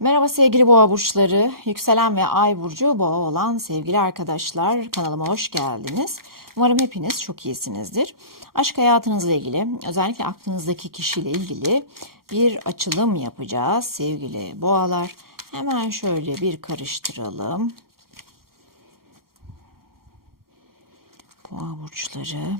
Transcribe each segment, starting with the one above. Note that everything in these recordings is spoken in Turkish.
Merhaba sevgili boğa burçları, yükselen ve ay burcu boğa olan sevgili arkadaşlar kanalıma hoş geldiniz. Umarım hepiniz çok iyisinizdir. Aşk hayatınızla ilgili, özellikle aklınızdaki kişiyle ilgili bir açılım yapacağız sevgili boğalar. Hemen şöyle bir karıştıralım. Boğa burçları.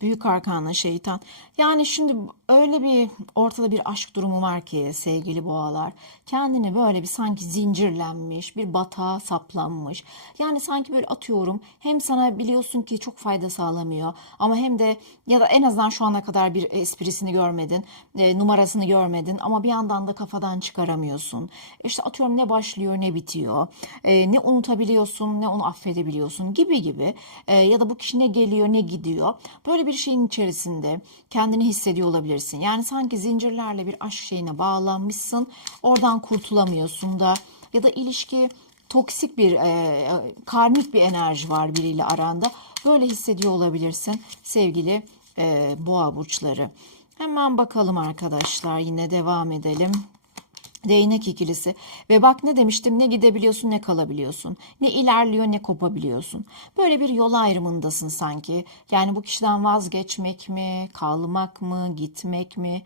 Büyük arkanla şeytan. Yani şimdi öyle bir ortada bir aşk durumu var ki sevgili boğalar. Kendini böyle bir sanki zincirlenmiş, bir batağa saplanmış. Yani sanki böyle atıyorum hem sana biliyorsun ki çok fayda sağlamıyor ama hem de ya da en azından şu ana kadar bir esprisini görmedin, e, numarasını görmedin ama bir yandan da kafadan çıkaramıyorsun. İşte atıyorum ne başlıyor ne bitiyor. E, ne unutabiliyorsun ne onu affedebiliyorsun gibi gibi. E, ya da bu kişi ne geliyor ne gidiyor. Böyle bir şeyin içerisinde kendini hissediyor olabilirsin. Yani sanki zincirlerle bir aşk şeyine bağlanmışsın. Oradan kurtulamıyorsun da ya da ilişki toksik bir e, karmik bir enerji var biriyle aranda. Böyle hissediyor olabilirsin sevgili e, boğa burçları. Hemen bakalım arkadaşlar yine devam edelim. Değnek ikilisi. Ve bak ne demiştim ne gidebiliyorsun ne kalabiliyorsun. Ne ilerliyor ne kopabiliyorsun. Böyle bir yol ayrımındasın sanki. Yani bu kişiden vazgeçmek mi, kalmak mı, gitmek mi,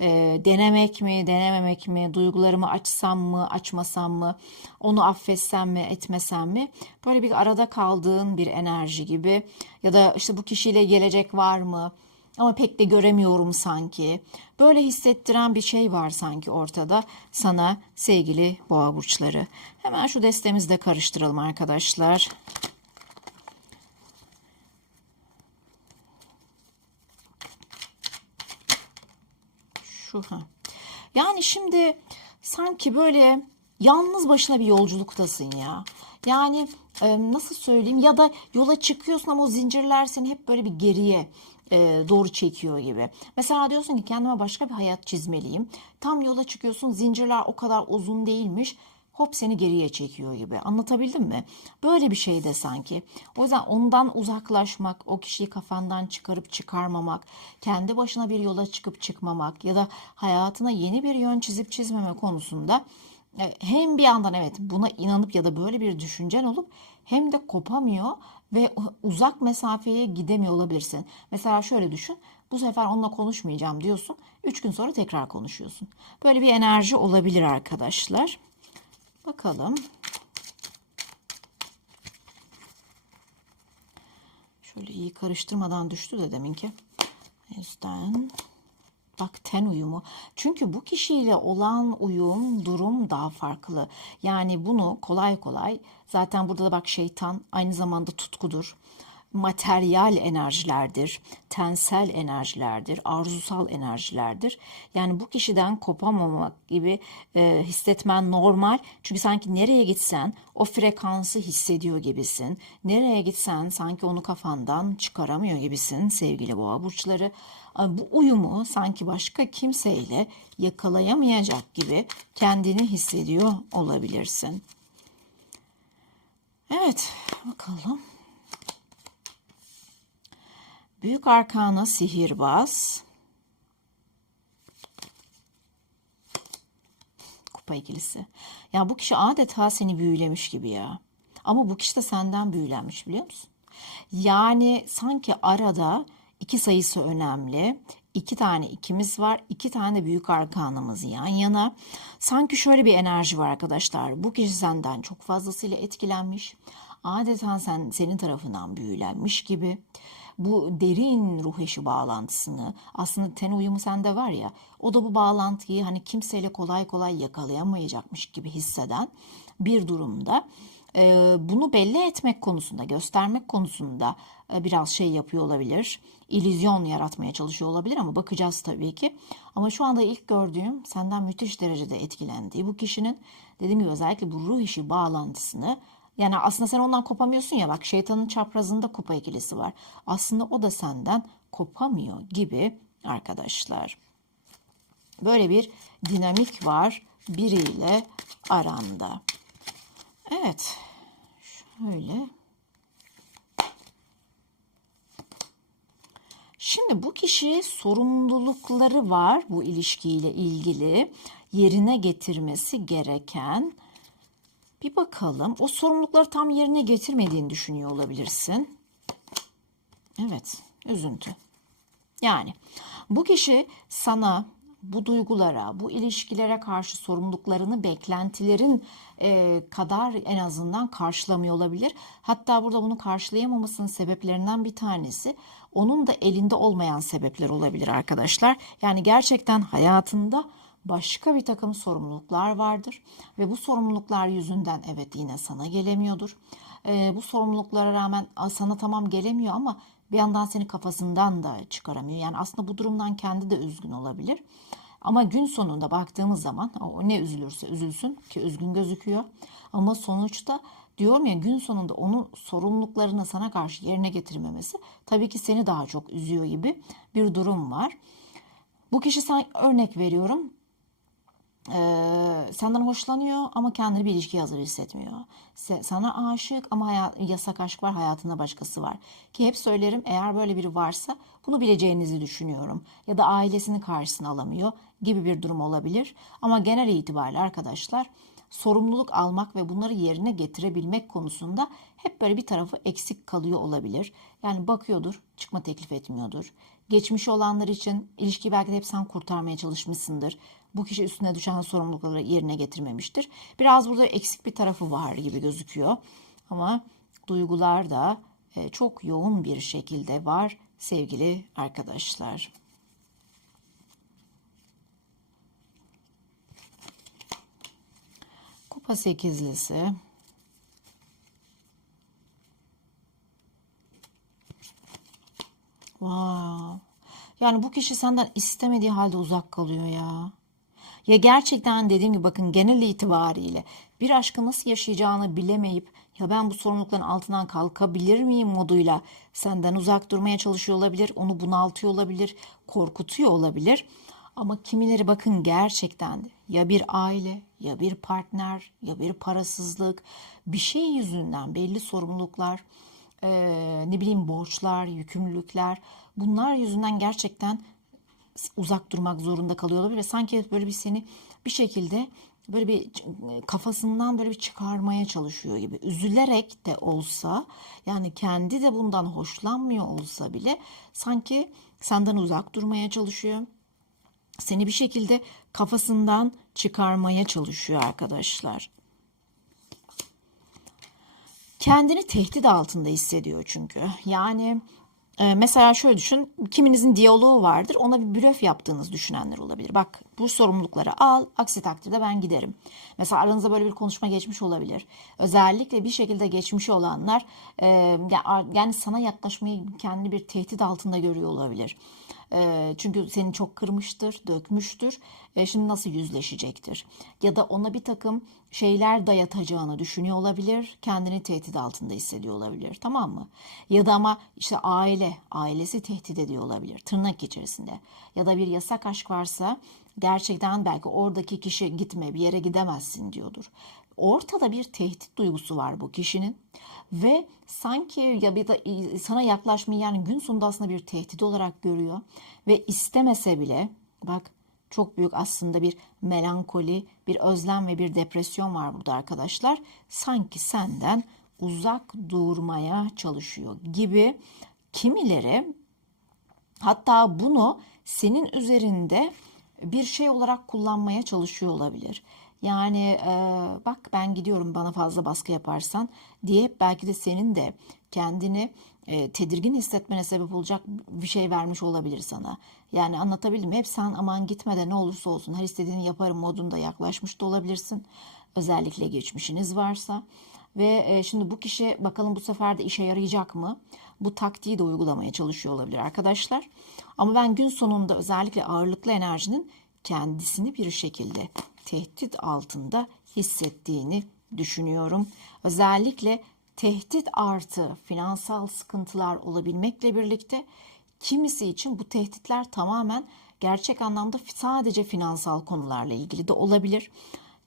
e, denemek mi, denememek mi, duygularımı açsam mı, açmasam mı, onu affetsem mi, etmesem mi? Böyle bir arada kaldığın bir enerji gibi. Ya da işte bu kişiyle gelecek var mı? Ama pek de göremiyorum sanki. Böyle hissettiren bir şey var sanki ortada sana sevgili boğa burçları. Hemen şu destemizi de karıştıralım arkadaşlar. Şu ha. Yani şimdi sanki böyle yalnız başına bir yolculuktasın ya. Yani nasıl söyleyeyim ya da yola çıkıyorsun ama o zincirler seni hep böyle bir geriye e, doğru çekiyor gibi. Mesela diyorsun ki kendime başka bir hayat çizmeliyim. Tam yola çıkıyorsun zincirler o kadar uzun değilmiş. Hop seni geriye çekiyor gibi. Anlatabildim mi? Böyle bir şey de sanki. O yüzden ondan uzaklaşmak, o kişiyi kafandan çıkarıp çıkarmamak, kendi başına bir yola çıkıp çıkmamak ya da hayatına yeni bir yön çizip çizmeme konusunda e, hem bir yandan evet buna inanıp ya da böyle bir düşüncen olup hem de kopamıyor ve uzak mesafeye gidemiyor olabilirsin. Mesela şöyle düşün. Bu sefer onunla konuşmayacağım diyorsun. Üç gün sonra tekrar konuşuyorsun. Böyle bir enerji olabilir arkadaşlar. Bakalım. Şöyle iyi karıştırmadan düştü de deminki. O yüzden Bak ten uyumu. Çünkü bu kişiyle olan uyum, durum daha farklı. Yani bunu kolay kolay zaten burada da bak şeytan aynı zamanda tutkudur. Materyal enerjilerdir, tensel enerjilerdir, arzusal enerjilerdir. Yani bu kişiden kopamamak gibi e, hissetmen normal. Çünkü sanki nereye gitsen o frekansı hissediyor gibisin. Nereye gitsen sanki onu kafandan çıkaramıyor gibisin sevgili boğa burçları bu uyumu sanki başka kimseyle yakalayamayacak gibi kendini hissediyor olabilirsin. Evet, bakalım. Büyük arkana sihirbaz. Kupa ikilisi. Ya bu kişi adeta seni büyülemiş gibi ya. Ama bu kişi de senden büyülenmiş biliyor musun? Yani sanki arada İki sayısı önemli. İki tane ikimiz var. iki tane de büyük arkanımız yan yana. Sanki şöyle bir enerji var arkadaşlar. Bu kişi senden çok fazlasıyla etkilenmiş. Adeta sen senin tarafından büyülenmiş gibi. Bu derin ruh eşi bağlantısını aslında ten uyumu sende var ya o da bu bağlantıyı hani kimseyle kolay kolay yakalayamayacakmış gibi hisseden bir durumda bunu belli etmek konusunda, göstermek konusunda biraz şey yapıyor olabilir. İllüzyon yaratmaya çalışıyor olabilir ama bakacağız tabii ki. Ama şu anda ilk gördüğüm senden müthiş derecede etkilendiği bu kişinin dediğim gibi özellikle bu ruh işi bağlantısını yani aslında sen ondan kopamıyorsun ya bak şeytanın çaprazında kupa ikilisi var. Aslında o da senden kopamıyor gibi arkadaşlar. Böyle bir dinamik var biriyle aranda. Evet. Öyle. Şimdi bu kişi sorumlulukları var bu ilişkiyle ilgili yerine getirmesi gereken bir bakalım. O sorumlulukları tam yerine getirmediğini düşünüyor olabilirsin. Evet, üzüntü. Yani bu kişi sana bu duygulara, bu ilişkilere karşı sorumluluklarını beklentilerin e, kadar en azından karşılamıyor olabilir. Hatta burada bunu karşılayamamasının sebeplerinden bir tanesi onun da elinde olmayan sebepler olabilir arkadaşlar. Yani gerçekten hayatında başka bir takım sorumluluklar vardır ve bu sorumluluklar yüzünden evet yine sana gelemiyordur. E, bu sorumluluklara rağmen sana tamam gelemiyor ama bir yandan seni kafasından da çıkaramıyor. Yani aslında bu durumdan kendi de üzgün olabilir. Ama gün sonunda baktığımız zaman o ne üzülürse üzülsün ki üzgün gözüküyor. Ama sonuçta diyorum ya gün sonunda onun sorumluluklarını sana karşı yerine getirmemesi tabii ki seni daha çok üzüyor gibi bir durum var. Bu kişi sen örnek veriyorum ee, senden hoşlanıyor ama kendini bir ilişkiye hazır hissetmiyor. Sana aşık ama hayat, yasak aşk var hayatında başkası var. Ki hep söylerim eğer böyle biri varsa bunu bileceğinizi düşünüyorum. Ya da ailesini karşısına alamıyor gibi bir durum olabilir. Ama genel itibariyle arkadaşlar sorumluluk almak ve bunları yerine getirebilmek konusunda hep böyle bir tarafı eksik kalıyor olabilir. Yani bakıyordur, çıkma teklif etmiyordur. Geçmiş olanlar için ilişkiyi belki de hep sen kurtarmaya çalışmışsındır. Bu kişi üstüne düşen sorumlulukları yerine getirmemiştir. Biraz burada eksik bir tarafı var gibi gözüküyor. Ama duygular da e, çok yoğun bir şekilde var sevgili arkadaşlar. Kupa sekizlisi. Wow. Yani bu kişi senden istemediği halde uzak kalıyor ya. Ya gerçekten dediğim gibi bakın genel itibariyle bir aşkı nasıl yaşayacağını bilemeyip ya ben bu sorumlulukların altından kalkabilir miyim moduyla senden uzak durmaya çalışıyor olabilir, onu bunaltıyor olabilir, korkutuyor olabilir. Ama kimileri bakın gerçekten ya bir aile, ya bir partner, ya bir parasızlık, bir şey yüzünden belli sorumluluklar, e, ne bileyim borçlar, yükümlülükler bunlar yüzünden gerçekten uzak durmak zorunda kalıyor olabilir ve sanki böyle bir seni bir şekilde böyle bir kafasından böyle bir çıkarmaya çalışıyor gibi. Üzülerek de olsa yani kendi de bundan hoşlanmıyor olsa bile sanki senden uzak durmaya çalışıyor. Seni bir şekilde kafasından çıkarmaya çalışıyor arkadaşlar. Kendini tehdit altında hissediyor çünkü. Yani ee, mesela şöyle düşün, kiminizin diyaloğu vardır, ona bir blöf yaptığınız düşünenler olabilir. Bak bu sorumlulukları al, aksi takdirde ben giderim. Mesela aranızda böyle bir konuşma geçmiş olabilir. Özellikle bir şekilde geçmiş olanlar e, yani sana yaklaşmayı kendi bir tehdit altında görüyor olabilir. E, çünkü seni çok kırmıştır, dökmüştür. E, şimdi nasıl yüzleşecektir? Ya da ona bir takım şeyler dayatacağını düşünüyor olabilir. Kendini tehdit altında hissediyor olabilir. Tamam mı? Ya da ama işte aile, ailesi tehdit ediyor olabilir. Tırnak içerisinde. Ya da bir yasak aşk varsa gerçekten belki oradaki kişi gitme bir yere gidemezsin diyordur. Ortada bir tehdit duygusu var bu kişinin ve sanki ya bir da sana yaklaşmayı yani gün sonunda aslında bir tehdit olarak görüyor ve istemese bile bak çok büyük aslında bir melankoli, bir özlem ve bir depresyon var burada arkadaşlar. Sanki senden uzak durmaya çalışıyor gibi kimileri hatta bunu senin üzerinde bir şey olarak kullanmaya çalışıyor olabilir. Yani e, bak ben gidiyorum bana fazla baskı yaparsan diye belki de senin de kendini e, tedirgin hissetmene sebep olacak bir şey vermiş olabilir sana. Yani anlatabildim hep sen aman gitme de ne olursa olsun her istediğini yaparım modunda yaklaşmış da olabilirsin. Özellikle geçmişiniz varsa. Ve e, şimdi bu kişi bakalım bu sefer de işe yarayacak mı? Bu taktiği de uygulamaya çalışıyor olabilir arkadaşlar. Ama ben gün sonunda özellikle ağırlıklı enerjinin kendisini bir şekilde tehdit altında hissettiğini düşünüyorum. Özellikle tehdit artı finansal sıkıntılar olabilmekle birlikte kimisi için bu tehditler tamamen gerçek anlamda sadece finansal konularla ilgili de olabilir.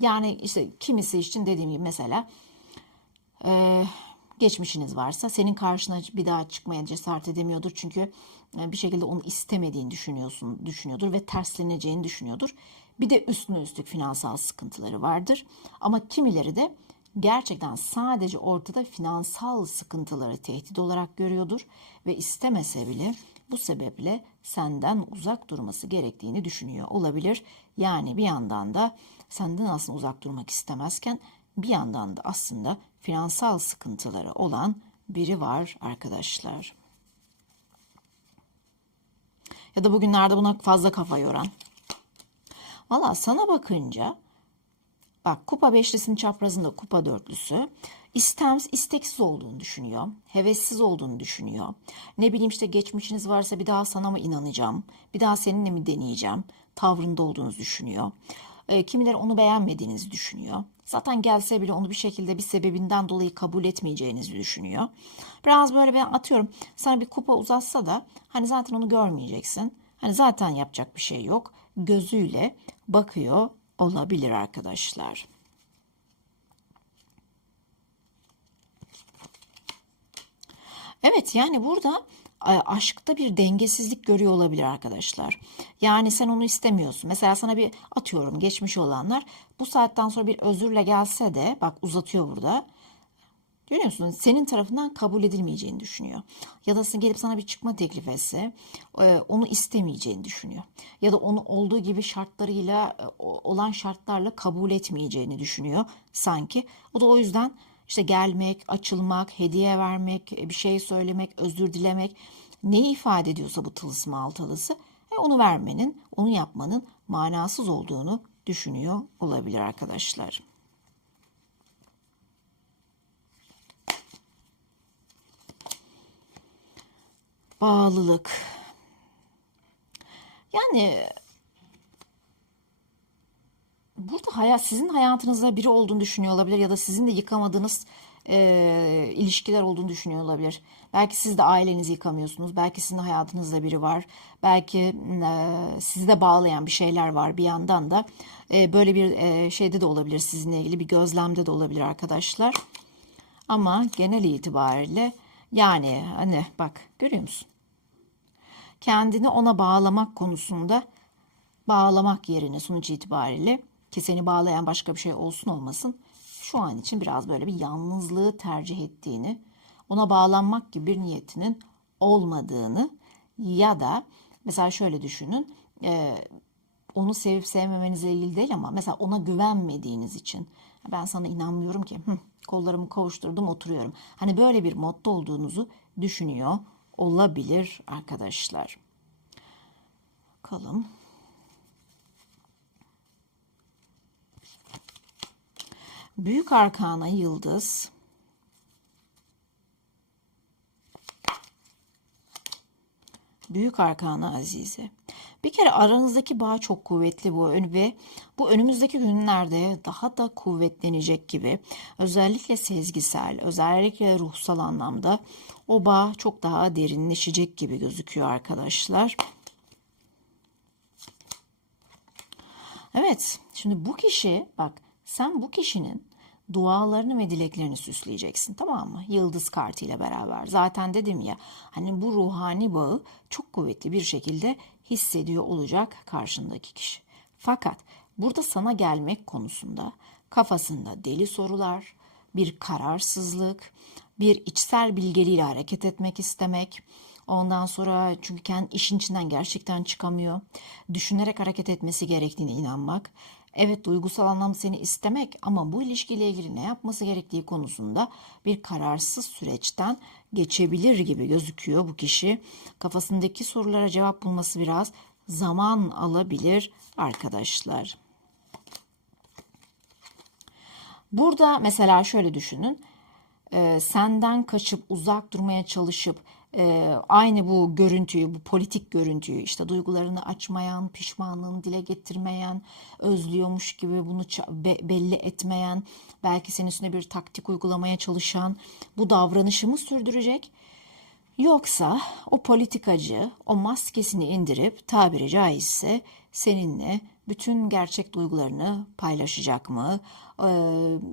Yani işte kimisi için dediğim gibi mesela e, geçmişiniz varsa senin karşına bir daha çıkmaya cesaret edemiyordur. Çünkü e, bir şekilde onu istemediğini düşünüyorsun, düşünüyordur ve tersleneceğini düşünüyordur. Bir de üstüne üstlük finansal sıkıntıları vardır. Ama kimileri de gerçekten sadece ortada finansal sıkıntıları tehdit olarak görüyordur ve istemese bile bu sebeple senden uzak durması gerektiğini düşünüyor olabilir. Yani bir yandan da senden aslında uzak durmak istemezken bir yandan da aslında finansal sıkıntıları olan biri var arkadaşlar. Ya da bugünlerde buna fazla kafa yoran. Valla sana bakınca bak kupa beşlisinin çaprazında kupa dörtlüsü istemsiz, isteksiz olduğunu düşünüyor. Hevessiz olduğunu düşünüyor. Ne bileyim işte geçmişiniz varsa bir daha sana mı inanacağım? Bir daha seninle mi deneyeceğim? Tavrında olduğunuzu düşünüyor. E, kimileri onu beğenmediğinizi düşünüyor. Zaten gelse bile onu bir şekilde bir sebebinden dolayı kabul etmeyeceğinizi düşünüyor. Biraz böyle ben atıyorum sana bir kupa uzatsa da hani zaten onu görmeyeceksin. Hani zaten yapacak bir şey yok. Gözüyle bakıyor olabilir arkadaşlar. Evet yani burada e, aşkta bir dengesizlik görüyor olabilir arkadaşlar. Yani sen onu istemiyorsun. Mesela sana bir atıyorum geçmiş olanlar bu saatten sonra bir özürle gelse de bak uzatıyor burada. Görüyor musun? Senin tarafından kabul edilmeyeceğini düşünüyor. Ya da gelip sana bir çıkma teklif etse e, onu istemeyeceğini düşünüyor. Ya da onu olduğu gibi şartlarıyla e, olan şartlarla kabul etmeyeceğini düşünüyor sanki. O da o yüzden işte gelmek, açılmak, hediye vermek, bir şey söylemek, özür dilemek neyi ifade ediyorsa bu tılsım altılısı e onu vermenin, onu yapmanın manasız olduğunu düşünüyor olabilir arkadaşlar. Bağlılık. Yani burada hayat sizin hayatınızda biri olduğunu düşünüyor olabilir ya da sizin de yıkamadığınız e, ilişkiler olduğunu düşünüyor olabilir. Belki siz de ailenizi yıkamıyorsunuz. Belki sizin hayatınızda biri var. Belki e, sizi de bağlayan bir şeyler var bir yandan da. E, böyle bir e, şeyde de olabilir sizinle ilgili bir gözlemde de olabilir arkadaşlar. Ama genel itibariyle yani hani bak görüyor musun? Kendini ona bağlamak konusunda bağlamak yerine sonuç itibariyle ki seni bağlayan başka bir şey olsun olmasın şu an için biraz böyle bir yalnızlığı tercih ettiğini, ona bağlanmak gibi bir niyetinin olmadığını ya da mesela şöyle düşünün e, onu sevip sevmemenizle ilgili değil ama mesela ona güvenmediğiniz için ben sana inanmıyorum ki kollarımı kavuşturdum oturuyorum. Hani böyle bir modda olduğunuzu düşünüyor olabilir arkadaşlar. Bakalım. Büyük arkana yıldız. Büyük arkana azize. Bir kere aranızdaki bağ çok kuvvetli bu ve bu önümüzdeki günlerde daha da kuvvetlenecek gibi. Özellikle sezgisel, özellikle ruhsal anlamda o bağ çok daha derinleşecek gibi gözüküyor arkadaşlar. Evet, şimdi bu kişi bak sen bu kişinin dualarını ve dileklerini süsleyeceksin tamam mı? Yıldız kartı ile beraber. Zaten dedim ya hani bu ruhani bağı çok kuvvetli bir şekilde hissediyor olacak karşındaki kişi. Fakat burada sana gelmek konusunda kafasında deli sorular, bir kararsızlık, bir içsel bilgeliğiyle hareket etmek istemek, Ondan sonra çünkü kendi işin içinden gerçekten çıkamıyor. Düşünerek hareket etmesi gerektiğine inanmak. Evet duygusal anlamda seni istemek ama bu ilişkiyle ilgili ne yapması gerektiği konusunda bir kararsız süreçten geçebilir gibi gözüküyor bu kişi. Kafasındaki sorulara cevap bulması biraz zaman alabilir arkadaşlar. Burada mesela şöyle düşünün. Ee, senden kaçıp uzak durmaya çalışıp e, aynı bu görüntüyü, bu politik görüntüyü işte duygularını açmayan, pişmanlığını dile getirmeyen, özlüyormuş gibi bunu be- belli etmeyen, belki senin üstüne bir taktik uygulamaya çalışan bu davranışı mı sürdürecek? Yoksa o politikacı o maskesini indirip tabiri caizse seninle bütün gerçek duygularını paylaşacak mı? Ee,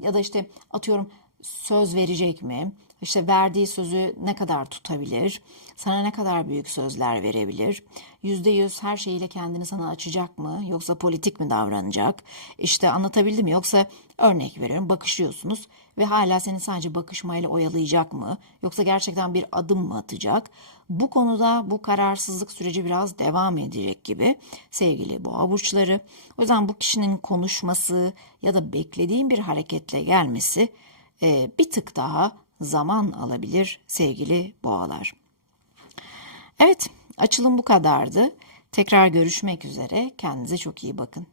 ya da işte atıyorum söz verecek mi? İşte verdiği sözü ne kadar tutabilir? Sana ne kadar büyük sözler verebilir? Yüzde yüz her şeyiyle kendini sana açacak mı? Yoksa politik mi davranacak? İşte anlatabildim mi? Yoksa örnek veriyorum bakışıyorsunuz ve hala seni sadece bakışmayla oyalayacak mı? Yoksa gerçekten bir adım mı atacak? Bu konuda bu kararsızlık süreci biraz devam edecek gibi sevgili boğa burçları. O yüzden bu kişinin konuşması ya da beklediğin bir hareketle gelmesi e, bir tık daha zaman alabilir sevgili boğalar. Evet, açılım bu kadardı. Tekrar görüşmek üzere. Kendinize çok iyi bakın.